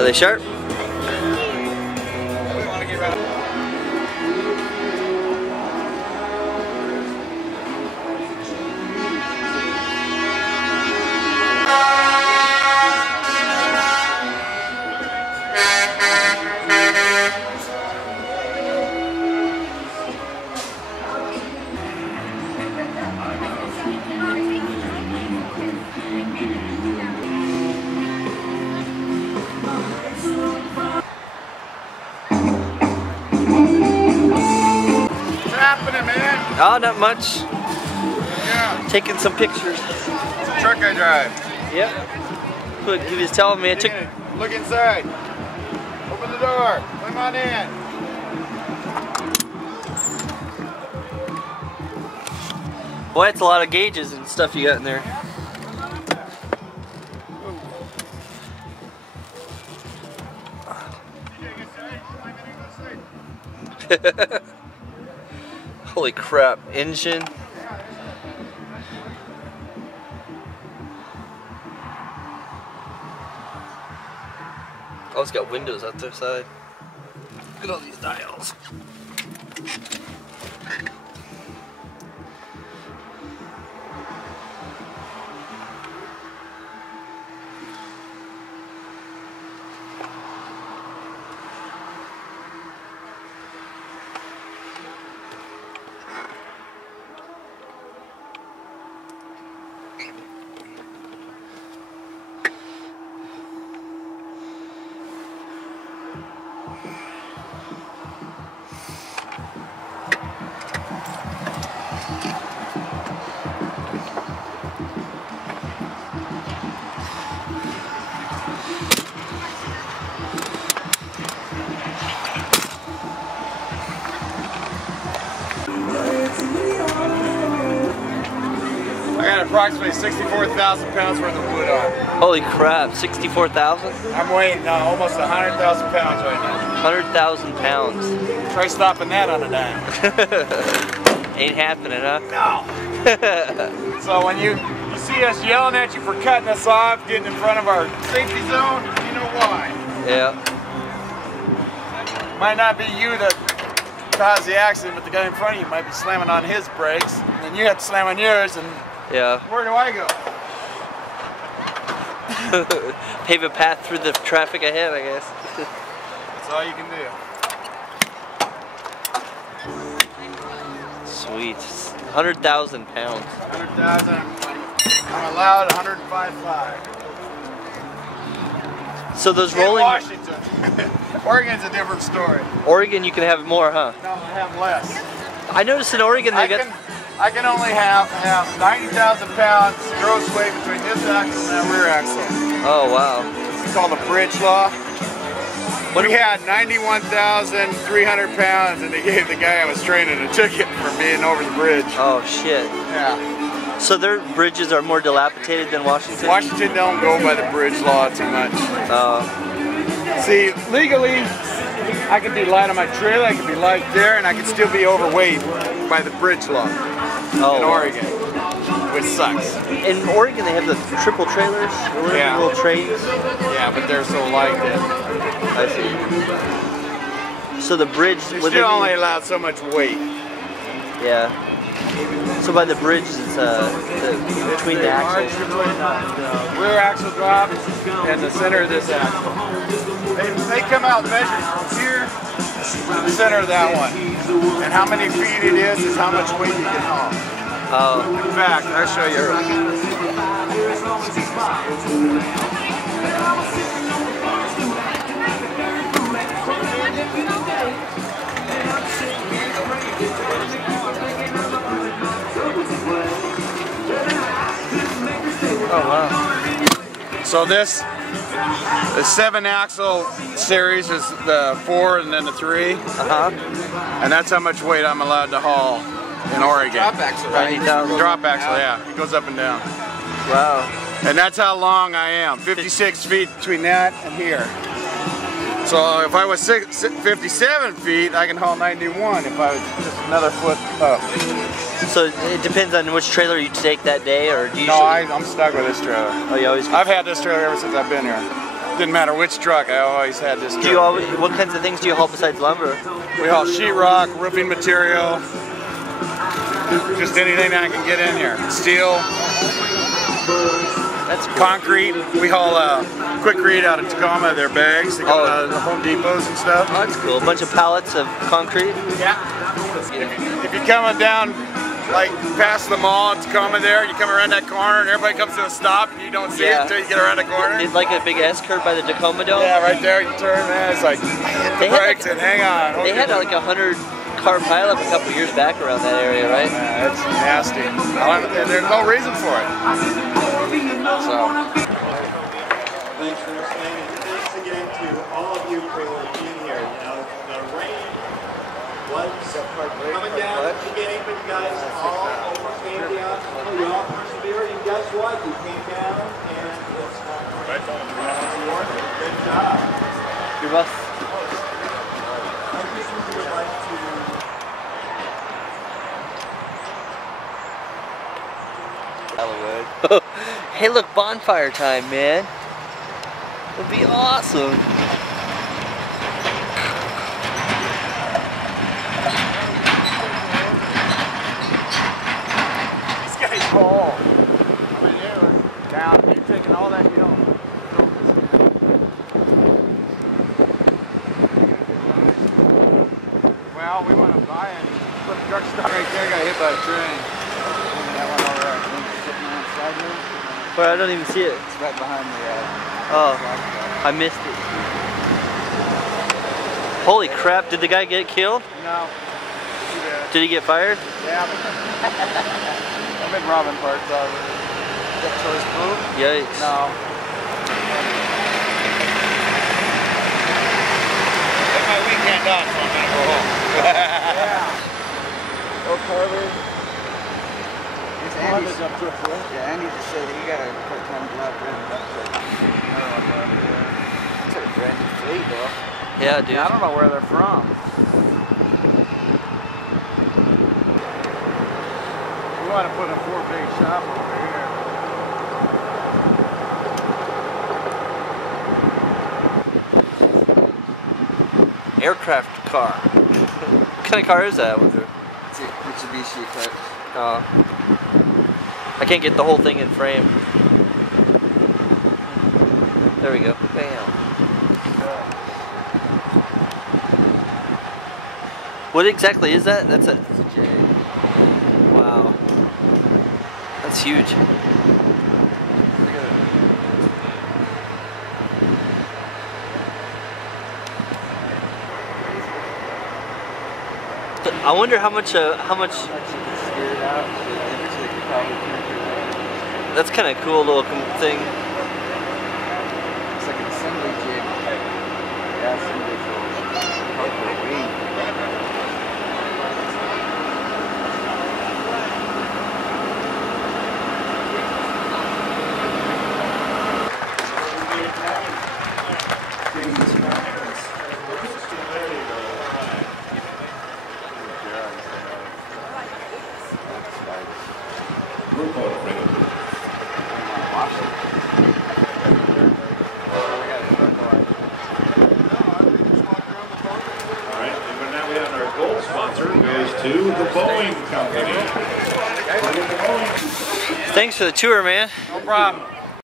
Are they sharp? Oh, not much. Yeah. Taking some pictures. It's a truck I drive. Yep. Look, he was telling me I took. Look inside. Open the door. Come on in. Boy, it's a lot of gauges and stuff you got in there. Holy crap, engine. Oh, it's got windows out their side. Look at all these dials. I got approximately 64,000 pounds worth of wood on. Holy crap, 64,000? I'm weighing almost 100,000 pounds right now. 100,000 pounds. Try stopping that on a dime. Ain't happening, huh? No. So when you see us yelling at you for cutting us off, getting in front of our safety zone, you know why. Yeah. Might not be you that caused the accident, but the guy in front of you might be slamming on his brakes, and then you have to slam on yours, and yeah. where do I go? Pave a path through the traffic ahead, I guess. That's all you can do. Sweet. 100,000 pounds. 100,000. I'm allowed 105.5. So those In rolling... Washington. Oregon's a different story. Oregon, you can have more, huh? No, I have less. I noticed in Oregon they got... I can only have 90,000 pounds gross weight between this axle and that rear axle. Oh, wow. It's called the bridge law. We had 91,300 pounds, and they gave the guy I was training a ticket for being over the bridge. Oh, shit. Yeah. So their bridges are more dilapidated than Washington? Washington don't go by the bridge law too much. See, legally, I could be light on my trailer, I could be light there, and I could still be overweight by the bridge law in Oregon, which sucks. In Oregon, they have the triple trailers, Yeah. little trains. Yeah, but they're so light that I see. So the bridge... you're still only allowed so much weight. Yeah. So by the bridge, it's between the axles. Between the rear axle drop and the center of this axle. They come out and measure from here to the center of that one. And how many feet it is how much weight you can haul. Oh. In fact, I'll show you. Oh, wow. So this, the 7-axle series is the 4 and then the 3. And that's how much weight I'm allowed to haul in Oregon. Drop axle, right? Drop axle, yeah. It goes up and down. Wow. And that's how long I am. 56 feet between that and here. So if I was 57 feet, I can haul 91 if I was just another foot up. So it depends on which trailer you take that day, or do you? No, I'm stuck with this trailer. Oh, you always. I've had this trailer ever since I've been here. Didn't matter which truck, I always had this truck. Do you always, what kinds of things do you haul besides lumber? We haul sheetrock, roofing material, just anything that I can get in here. Steel. That's cool. Concrete. We haul Quikrete out of Tacoma, their bags. They go to the Home Depots and stuff. Oh, that's cool. A bunch of pallets of concrete. Yeah. If you're coming down, like past the mall in Tacoma there, you come around that corner and everybody comes to a stop and you don't see it until you get around the corner. It's like a big S-curve by the Tacoma Dome. Yeah, right there you turn, man. It's like, hit the brakes and hang on. They had like 100-car pileup a couple years back around that area, right? Yeah, it's nasty. And there's no reason for it. So. Thanks for listening, and thanks again to all of you for being here. You know, the rain was coming down at the beginning, but you guys all overcame the obstacle. You all persevered, and guess what? You came down, and it's worth it. Good job. You're rough. I think we would like to. Hey, look, bonfire time, man. It'll be awesome. This guy's tall. I mean, it was down. He's taking all that hill. Well, we went by and put a truck stop right there. Got hit by a train. That one over there. Sitting on the side there. But I don't even see it. It's right behind the. Oh, I missed it. Holy crap! Did the guy get killed? No. Did he get fired? Yeah. I've been robbing parts of it. That choice move? Yikes. No. That's my weekend off, so I'm gonna go home. Yeah. Oh, Carver. Yeah, Andy just said he got a part-time job running that place. It's a brand new fleet, though. Yeah, dude. Yeah, I don't know where they're from. We want to put a 4-bay shop over here. Aircraft car. What kind of car is that? I wonder. It's a Mitsubishi type. I can't get the whole thing in frame. There we go. Bam. What exactly is that? That's a J. Wow. That's huge. I wonder how much. That's kind of cool little thing. It's like an assembly jig. Yeah, assembly for wing. To the Boeing Company. Thanks for the tour, man. No problem.